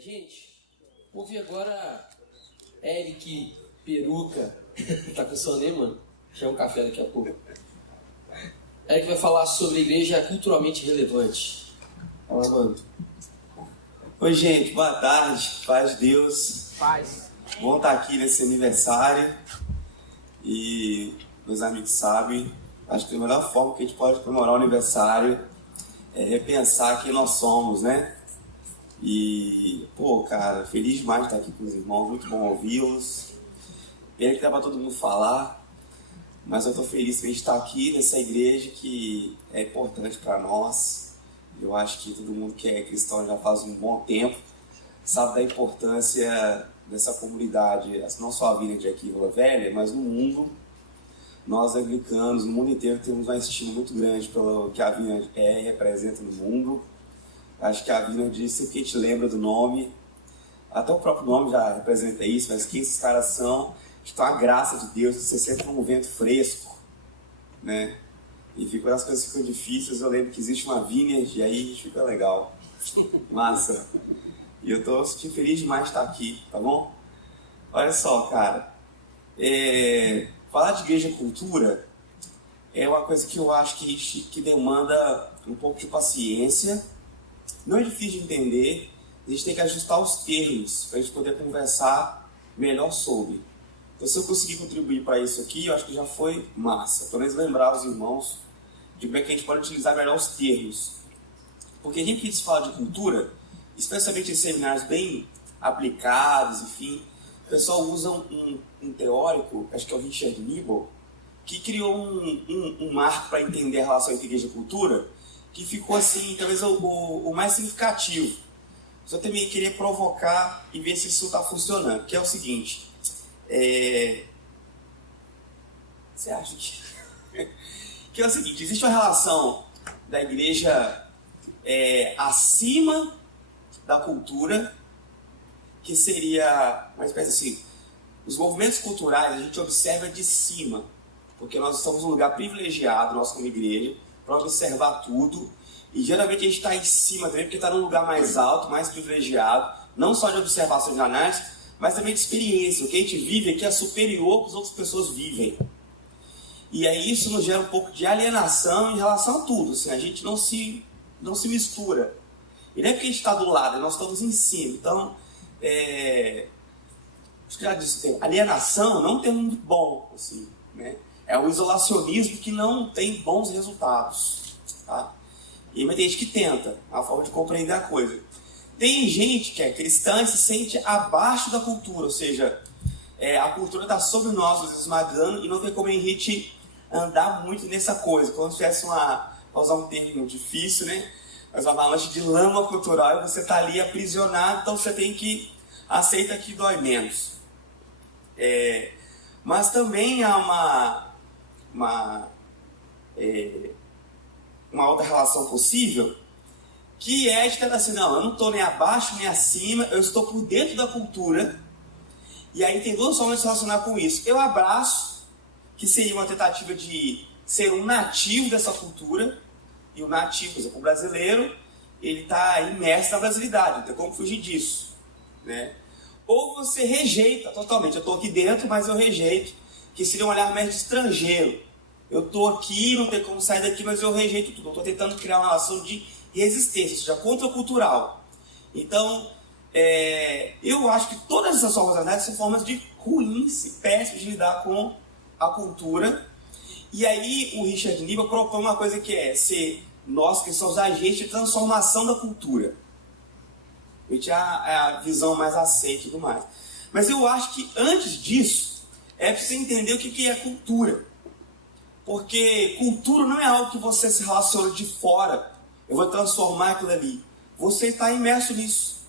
Gente, vou ouvir agora Eric Peruca. Tá com sono, hein, mano? Chama um café daqui a pouco. Eric vai falar sobre a igreja culturalmente relevante. Fala, mano. Oi, gente, boa tarde. Paz de Deus. Paz. Bom estar aqui nesse aniversário. E meus amigos sabem, acho que a melhor forma que a gente pode comemorar o aniversário é repensar quem nós somos, né? E, cara, feliz demais de estar aqui com os irmãos, muito bom ouvi-los. Pena que dá pra todo mundo falar, mas eu tô feliz de estar aqui nessa igreja que é importante para nós. Eu acho que todo mundo que é cristão já faz um bom tempo sabe da importância dessa comunidade, não só a Vineyard aqui em Vila Velha, mas no mundo. Nós anglicanos, no mundo inteiro, temos uma estima muito grande pelo que a Vineyard representa no mundo. Acho que a Vineyard, sempre que a gente lembra do nome, até o próprio nome já representa isso, mas quem esses caras são, estão a graça de Deus, você sente um vento fresco, né? E quando as coisas ficam difíceis, eu lembro que existe uma Vineyard e aí fica legal. Massa. E eu tô sentindo feliz demais de estar aqui, tá bom? Olha só, cara. Falar de igreja cultura é uma coisa que eu acho que demanda um pouco de paciência. Não é difícil de entender, a gente tem que ajustar os termos para a gente poder conversar melhor sobre. Então, se eu conseguir contribuir para isso aqui, eu acho que já foi massa. Pelo menos lembrar os irmãos de como é que a gente pode utilizar melhor os termos. Porque a gente que fala de cultura, especialmente em seminários bem aplicados, enfim, o pessoal usa um teórico, acho que é o Richard Niebuhr, que criou um marco para entender a relação entre igreja e cultura, que ficou assim, talvez o mais significativo. Só também queria provocar e ver se isso está funcionando, que é o seguinte, você acha que... que é o seguinte, existe uma relação da igreja acima da cultura, que seria uma espécie assim, os movimentos culturais a gente observa de cima, porque nós estamos num lugar privilegiado, nós como igreja, para observar tudo, e geralmente a gente está em cima também, porque está num lugar mais alto, mais privilegiado, não só de observação de análise, mas também de experiência. O que a gente vive aqui é superior ao que as outras pessoas vivem. E aí isso nos gera um pouco de alienação em relação a tudo, assim, a gente não se mistura. E não é porque a gente está do lado, nós estamos em cima. Então, acho que já disse, alienação não tem muito bom, assim, né? É o isolacionismo que não tem bons resultados, tá? E tem gente que tenta, é uma forma de compreender a coisa. Tem gente que é cristã e se sente abaixo da cultura, ou seja, a cultura está sobre nós, nos esmagando, e não tem como a gente andar muito nessa coisa. Como se tivesse para usar um termo difícil, né? Mas uma avalanche de lama cultural e você está ali aprisionado, então você tem que aceitar que dói menos. Mas também há uma outra relação possível, que é de tentar assim, não, eu não estou nem abaixo nem acima, eu estou por dentro da cultura, e aí tem duas formas de se relacionar com isso. Eu abraço, que seria uma tentativa de ser um nativo dessa cultura, e o nativo, por exemplo, o brasileiro, ele está imerso na brasilidade, não tem como fugir disso, né? Ou você rejeita totalmente, eu estou aqui dentro, mas eu rejeito, que seria um olhar mais de estrangeiro. Eu estou aqui, não tem como sair daqui, mas eu rejeito tudo. Eu estou tentando criar uma relação de resistência, ou seja, contracultural. Então, eu acho que todas essas formas de análise são formas de ruins e péssimas de lidar com a cultura. E aí o Richard Niebuhr propõe uma coisa que é ser nós que somos agentes de transformação da cultura. A gente é a visão mais aceita e tudo mais. Mas eu acho que antes disso, é preciso entender o que é cultura. Porque cultura não é algo que você se relaciona de fora. Eu vou transformar aquilo ali. Você está imerso nisso.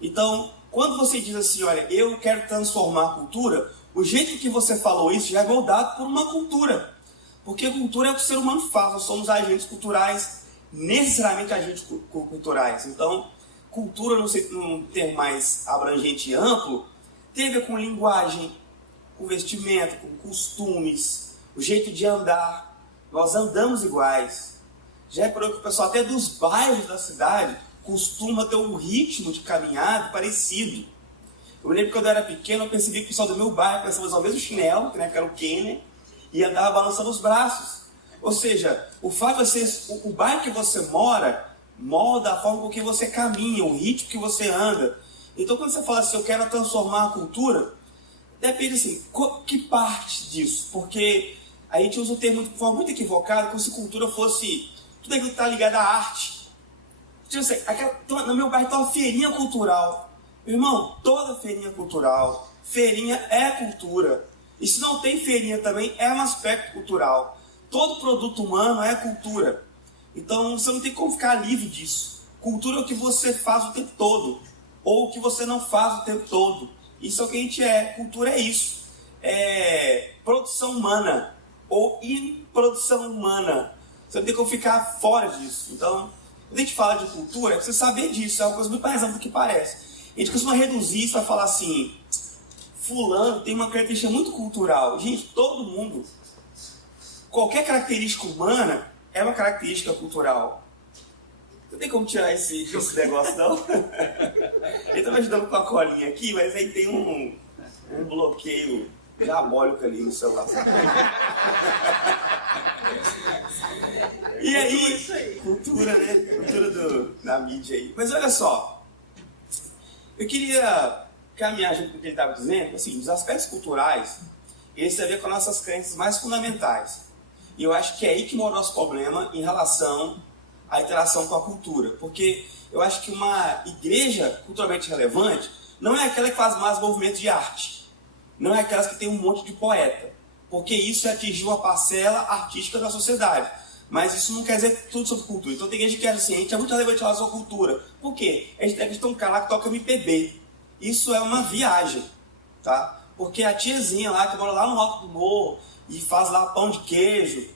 Então, quando você diz assim, olha, eu quero transformar a cultura, o jeito que você falou isso já é moldado por uma cultura. Porque cultura é o que o ser humano faz. Nós somos agentes culturais, necessariamente agentes culturais. Então, cultura, num termo mais abrangente e amplo, tem a ver com linguagem, com vestimento, com costumes, o jeito de andar. Nós andamos iguais. Já é por que o pessoal até dos bairros da cidade costuma ter um ritmo de caminhada parecido. Eu me lembro que quando eu era pequeno, eu percebi que o pessoal do meu bairro começava a usar o mesmo chinelo, que na época era o Kenner, e andava balançando os braços. Ou seja, o fato de você, o bairro que você mora molda a forma com que você caminha, o ritmo que você anda. Então quando você fala assim, eu quero transformar a cultura, depende assim, que parte disso? Porque a gente usa o termo de forma muito equivocada, como se cultura fosse tudo aquilo que está ligado à arte. Tipo assim, no meu bairro tem uma feirinha cultural. Meu irmão, toda feirinha cultural, feirinha é cultura. E se não tem feirinha também, é um aspecto cultural. Todo produto humano é cultura. Então você não tem como ficar livre disso. Cultura é o que você faz o tempo todo, ou o que você não faz o tempo todo. Isso é o que a gente é. Cultura é isso. É produção humana, ou improdução humana. Você não tem como ficar fora disso. Então, quando a gente fala de cultura, é pra você saber disso. É uma coisa muito mais ampla do que parece. A gente costuma reduzir isso a falar assim, fulano tem uma característica muito cultural. Gente, todo mundo, qualquer característica humana é uma característica cultural. Não tem como tirar esse negócio, não? Ele está me ajudando com a colinha aqui, mas aí tem um bloqueio diabólico ali no celular. E aí, cultura, né? Cultura da mídia aí. Mas olha só, eu queria caminhar junto com o que ele estava dizendo, assim, os aspectos culturais, eles têm a ver com nossas crenças mais fundamentais. E eu acho que é aí que mora o nosso problema em relação à interação com a cultura. Porque eu acho que uma igreja culturalmente relevante não é aquela que faz mais movimentos de arte. Não é aquela que tem um monte de poeta. Porque isso é atingir uma parcela artística da sociedade. Mas isso não quer dizer tudo sobre cultura. Então tem igreja que acha assim, a gente é muito relevante em relação à cultura. Por quê? A gente tem um cara lá que toca MPB. Isso é uma viagem, tá? Porque a tiazinha lá, que mora lá no alto do morro, e faz lá pão de queijo.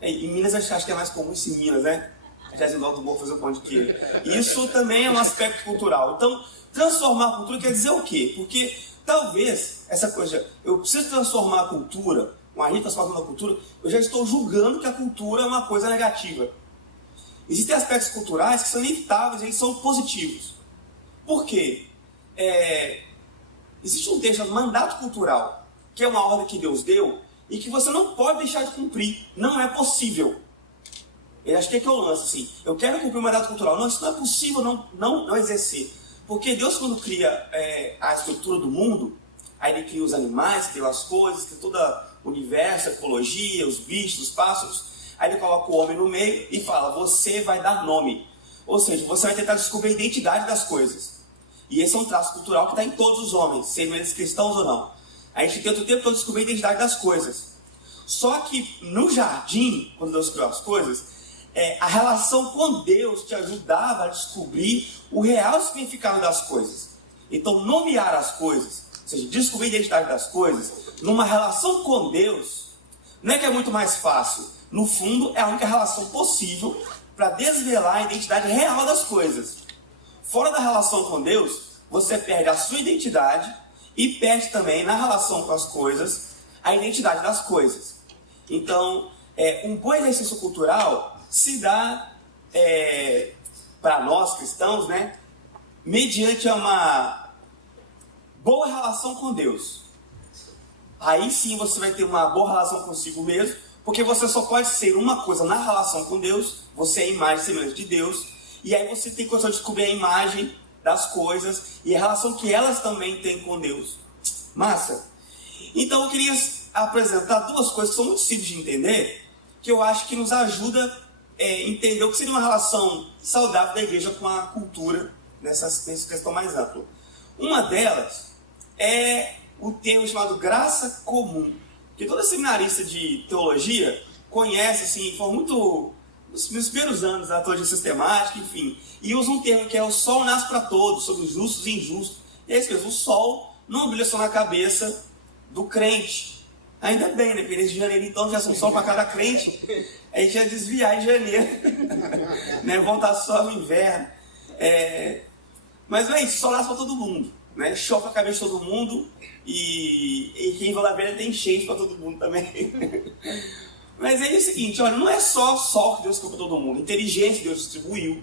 Em Minas, acho que é mais comum isso em Minas, né? A tiazinha do alto do morro fazer o pão de queijo. Isso também é um aspecto cultural. Então, transformar a cultura quer dizer o quê? Porque talvez essa coisa, eu preciso transformar a cultura, uma gente transformando a cultura, eu já estou julgando que a cultura é uma coisa negativa. Existem aspectos culturais que são inevitáveis, eles são positivos. Por quê? Existe um texto chamado mandato cultural, que é uma ordem que Deus deu e que você não pode deixar de cumprir. Não é possível. Eu acho que é que eu lanço assim. Eu quero cumprir o mandato cultural. Não, isso não é possível não exercer. Porque Deus, quando cria a estrutura do mundo, aí Ele cria os animais, cria as coisas, cria todo o universo, a ecologia, os bichos, os pássaros. Aí Ele coloca o homem no meio e fala, você vai dar nome. Ou seja, você vai tentar descobrir a identidade das coisas. E esse é um traço cultural que está em todos os homens, sejam eles cristãos ou não. A gente tenta o tempo todo descobrir a identidade das coisas. Só que no jardim, quando Deus criou as coisas, a relação com Deus te ajudava a descobrir o real significado das coisas. Então, nomear as coisas, ou seja, descobrir a identidade das coisas, numa relação com Deus, não é que é muito mais fácil. No fundo, é a única relação possível para desvelar a identidade real das coisas. Fora da relação com Deus, você perde a sua identidade e perde também, na relação com as coisas, a identidade das coisas. Então, um bom exercício cultural se dá para nós cristãos, né, mediante uma boa relação com Deus. Aí sim você vai ter uma boa relação consigo mesmo, porque você só pode ser uma coisa na relação com Deus, você é a imagem e semelhança de Deus, e aí você tem condição de descobrir a imagem das coisas e a relação que elas também têm com Deus. Massa? Então eu queria apresentar duas coisas que são muito simples de entender, que eu acho que nos ajuda a entender o que seria uma relação saudável da igreja com a cultura nessa questão mais ampla. Uma delas é o termo chamado graça comum, que todo seminarista de teologia conhece, assim, foi muito nos primeiros anos da teologia sistemática, enfim, e usa um termo que é o sol nasce para todos, sobre os justos e injustos. E é isso mesmo, o sol não brilha só na cabeça do crente. Ainda bem, né? Porque nesse de janeiro, então, já são sol para cada crente. A gente ia desviar em janeiro, né? Voltar só no inverno. Mas não é isso, o sol nasce para todo mundo, né? Chove a cabeça de todo mundo e quem vai lá ver tem enchente para todo mundo também. Mas é o seguinte, olha, não é só sol que Deus criou para todo mundo. Inteligência Deus distribuiu,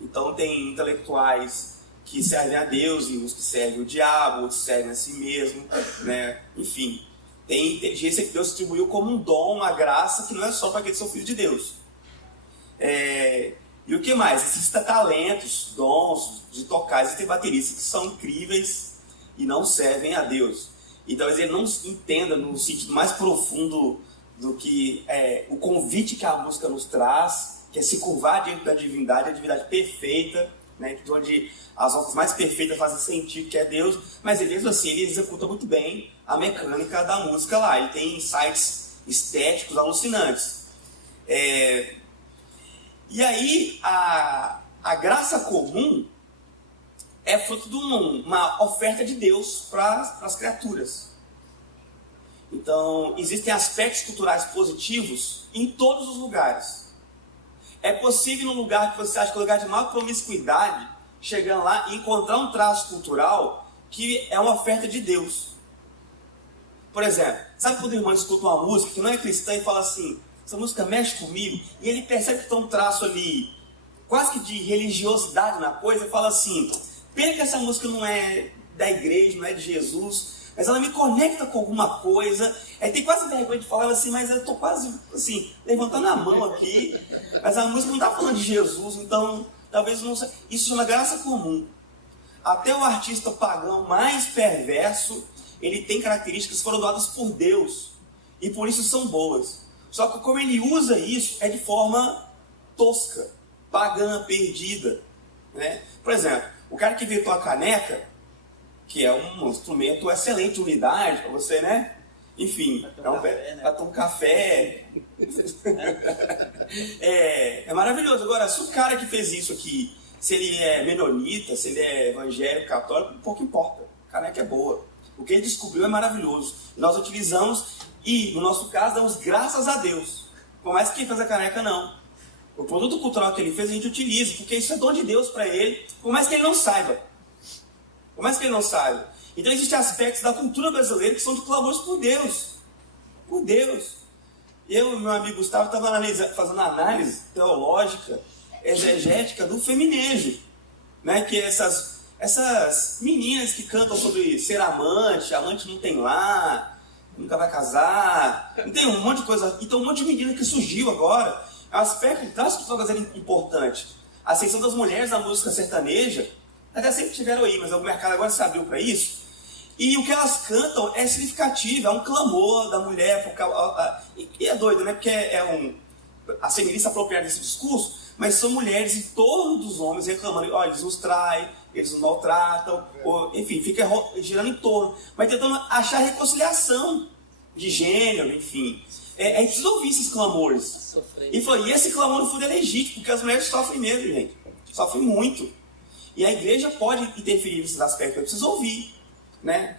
Então tem intelectuais que servem a Deus e uns que servem o diabo, outros servem a si mesmo, né? Enfim, tem inteligência que Deus distribuiu como um dom, uma graça que não é só para aqueles que são filhos de Deus. E o que mais? Existem talentos, dons de tocar, existem bateristas que são incríveis e não servem a Deus. E talvez ele não entenda no sentido mais profundo do que o convite que a música nos traz, que é se curvar diante da divindade, a divindade perfeita, né, onde as obras mais perfeitas fazem sentido, que é Deus, mas ele mesmo assim, ele executa muito bem a mecânica da música lá, ele tem insights estéticos alucinantes. E aí, a graça comum é fruto de uma oferta de Deus para as criaturas. Então, existem aspectos culturais positivos em todos os lugares. É possível, num lugar que você acha que é um lugar de maior promiscuidade, chegando lá e encontrar um traço cultural que é uma oferta de Deus. Por exemplo, sabe quando o irmão escuta uma música que não é cristã e fala assim, essa música mexe comigo, e ele percebe que tem um traço ali, quase que de religiosidade na coisa, e fala assim, pena que essa música não é da igreja, não é de Jesus, mas ela me conecta com alguma coisa. Aí tem quase vergonha de falar assim, mas eu estou quase assim, levantando a mão aqui, mas a música não está falando de Jesus, então talvez não seja. Isso é uma graça comum. Até o artista pagão mais perverso, ele tem características que foram doadas por Deus, e por isso são boas. Só que como ele usa isso, é de forma tosca, pagã, perdida, né? Por exemplo, o cara que inventou a caneca, que é um instrumento excelente de unidade para você, né? Enfim, para tomar um café. É maravilhoso. Agora, se o cara que fez isso aqui, se ele é menonita, se ele é evangélico, católico, pouco importa. A caneca é boa. O que ele descobriu é maravilhoso. E nós utilizamos, e no nosso caso, damos graças a Deus. Por mais que quem fez a caneca, não. O produto cultural que ele fez, a gente utiliza, porque isso é dom de Deus para ele, por mais que ele não saiba. Por mais que ele não saiba. Então existem aspectos da cultura brasileira que são de clamores por Deus. Por Deus. Eu e meu amigo Gustavo estavam fazendo uma análise teológica, exegética do feminejo. Né? Que essas meninas que cantam sobre ser amante, amante não tem lá, nunca vai casar. Não tem um monte de coisa. Então um monte de menina que surgiu agora. É um aspecto das culturas brasileiras importante. A ascensão das mulheres na música sertaneja, até sempre tiveram aí, mas o mercado agora se abriu para isso. E o que elas cantam é significativo, é um clamor da mulher. E é doido, né? Porque a feminista apropriada desse discurso, mas são mulheres em torno dos homens reclamando, eles nos traem, eles nos maltratam, enfim, fica girando em torno, mas tentando achar reconciliação de gênero, enfim. A gente precisa ouvir esses clamores. E esse clamor no fundo é legítimo, porque as mulheres sofrem mesmo, gente. Sofrem muito. E a igreja pode interferir nesses aspectos, eu preciso ouvir, né?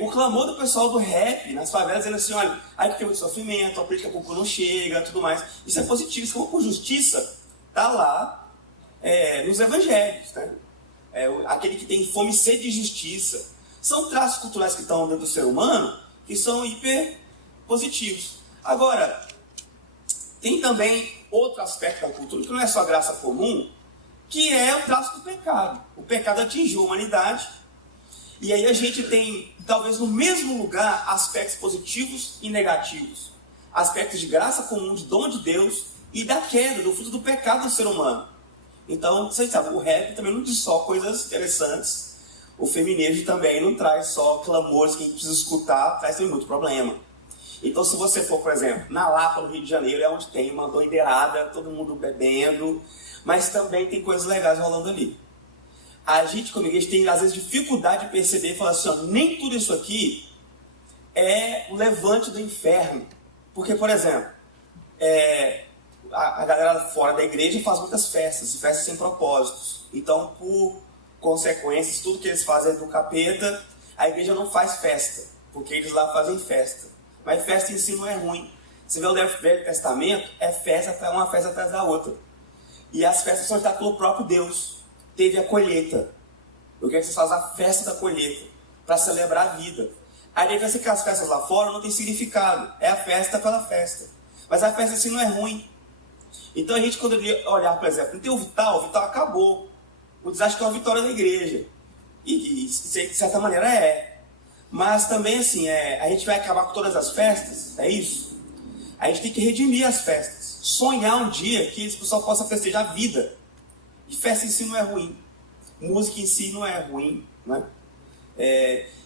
O clamor do pessoal do rap nas favelas, dizendo assim, olha, aí que tem muito sofrimento, a política pública não chega, tudo mais. Isso é positivo, isso é por justiça, está lá nos evangelhos, né? Aquele que tem fome e sede de justiça. São traços culturais que estão dentro do ser humano que são hiper positivos. Agora, tem também outro aspecto da cultura, que não é só graça comum, que é o traço do pecado. O pecado atingiu a humanidade, e aí a gente tem, talvez no mesmo lugar, aspectos positivos e negativos. Aspectos de graça comum, de dom de Deus, e da queda, do fruto do pecado do ser humano. Então, vocês sabem, o rap também não diz só coisas interessantes. O feminejo também não traz só clamores que a gente precisa escutar, traz também muito problema. Então, se você for, por exemplo, na Lapa, no Rio de Janeiro, é onde tem uma doideirada, todo mundo bebendo, mas também tem coisas legais rolando ali. A gente, como igreja, tem, às vezes, dificuldade de perceber e falar assim, nem tudo isso aqui é o levante do inferno. Porque, por exemplo, a galera fora da igreja faz muitas festas, e festas sem propósitos. Então, por consequências, tudo que eles fazem é do capeta, a igreja não faz festa, porque eles lá fazem festa. Mas festa em si não é ruim. Você vê o Velho Testamento, é festa, uma festa atrás da outra. E as festas são dadas pelo próprio Deus. Teve a colheita. Eu quero que vocês façam a festa da colheita, para celebrar a vida. Aí deve ser que as festas lá fora não tem significado. É a festa pela festa. Mas a festa em si não é ruim. Então a gente, quando olhar, por exemplo, não tem o Vital acabou. Muitos acham que é uma vitória da igreja. E de certa maneira é. Mas também assim, a gente vai acabar com todas as festas, é isso? A gente tem que redimir as festas. Sonhar um dia que esse pessoal possa festejar a vida. E festa em si não é ruim. Música em si não é ruim, né?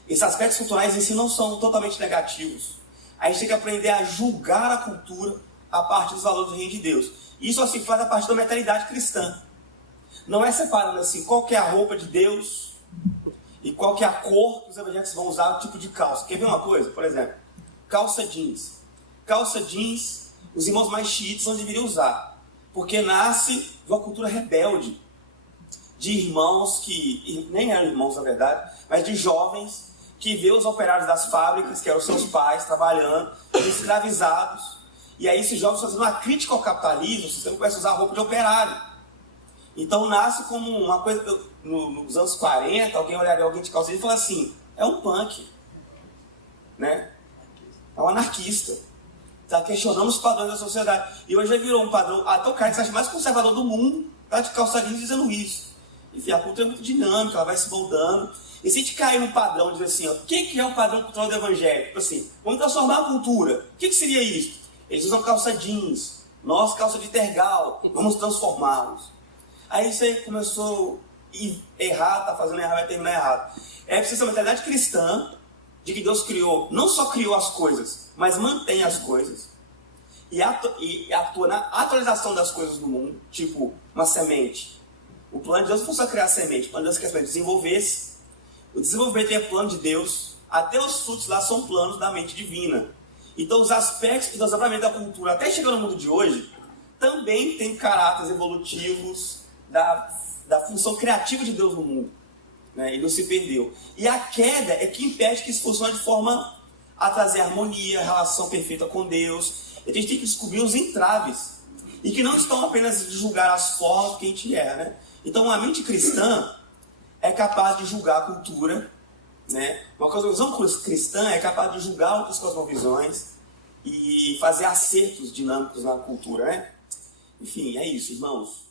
Esses aspectos culturais em si não são totalmente negativos. A gente tem que aprender a julgar a cultura a partir dos valores do reino de Deus. Isso assim faz a partir da mentalidade cristã. Não é separando assim qual que é a roupa de Deus e qual que é a cor que os evangélicos vão usar, o tipo de calça. Quer ver uma coisa? Por exemplo, calça jeans. Calça jeans, os irmãos mais xiitas não deveriam usar, porque nasce de uma cultura rebelde, de irmãos que, nem eram irmãos na verdade, mas de jovens que vê os operários das fábricas, que eram seus pais, trabalhando, escravizados. E aí esses jovens fazendo uma crítica ao capitalismo, o sistema começa a usar roupa de operário. Então nasce como uma coisa, nos anos 40, alguém olharia alguém de calça e fala assim, é um punk, né? É um anarquista. Está questionando os padrões da sociedade. E hoje já virou um padrão, até o cara que se acha mais conservador do mundo, está de calça jeans dizendo isso. Enfim, a cultura é muito dinâmica, ela vai se moldando. E se a gente cair no padrão, dizer assim, o que é o padrão cultural do evangelho? Tipo assim, vamos transformar a cultura. O que seria isso? Eles usam calça jeans, nós calça de tergal, vamos transformá-los. Aí você começou a ir errado, tá fazendo errado, vai terminar errado. É preciso ter uma mentalidade cristã, de que Deus criou, não só criou as coisas, mas mantém as coisas. E atua na atualização das coisas do mundo, tipo uma semente. O plano de Deus não foi só criar a semente, o plano de Deus é que a semente desenvolvesse. O desenvolvimento é plano de Deus, até os frutos lá são planos da mente divina. Então os aspectos do desdobramento da cultura, até chegar no mundo de hoje, também tem caráteres evolutivos da função criativa de Deus no mundo. Né? E não se perdeu. E a queda é que impede que isso funcione de forma a trazer harmonia, relação perfeita com Deus. E a gente tem que descobrir os entraves. E que não estão apenas de julgar as formas que a gente é. Né? Então a mente cristã é capaz de julgar a cultura. Né? Uma cosmovisão cristã é capaz de julgar outras cosmovisões e fazer acertos dinâmicos na cultura. Né? Enfim, é isso, irmãos.